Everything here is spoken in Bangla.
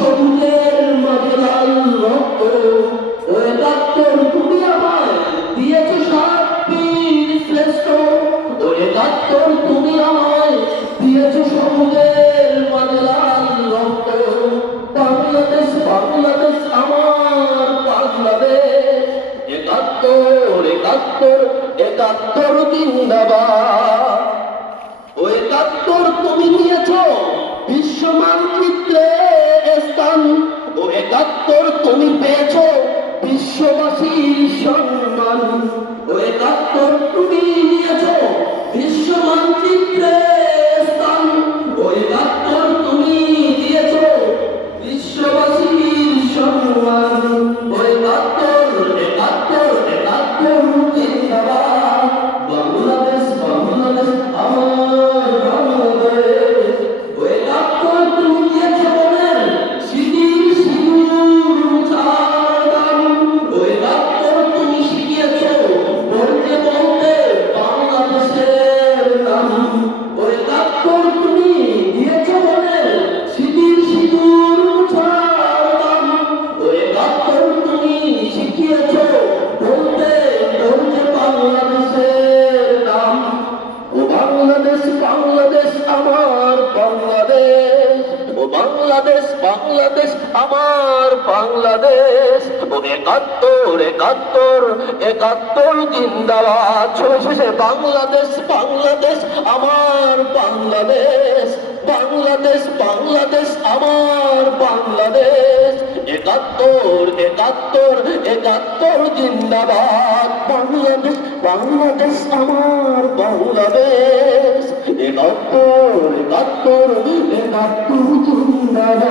সবুজের মাঝে লাল রক্ত, ও একাত্তর তুমি আমায় দিয়েছ সাত বীর শ্রেষ্ঠ। ও একাত্তর তুমি আমায় দিয়েছ সবুজের মাঝে লাল রক্ত। বাংলাদেশ বাংলাদেশ আমার বাংলাদেশ। একাত্তর একাত্তর একাত্তর জিন্দাবাদ। ও একাত্তর তুমি পেয়েছ। বাংলাদেশ বাংলাদেশ, আমার বাংলাদেশ। একাত্তর একাত্তর একাত্তর জিন্দাবাদ। শেষে বাংলাদেশ বাংলাদেশ, আমার বাংলাদেশ। বাংলাদেশ বাংলাদেশ, আমার বাংলাদেশ। একাত্তর একাত্তর একাত্তর জিন্দাবাদ। বাংলাদেশ বাংলাদেশ, আমার বাংলাদেশ। একাত্তর একাত্তর একাত্তর জিন্দাবাদ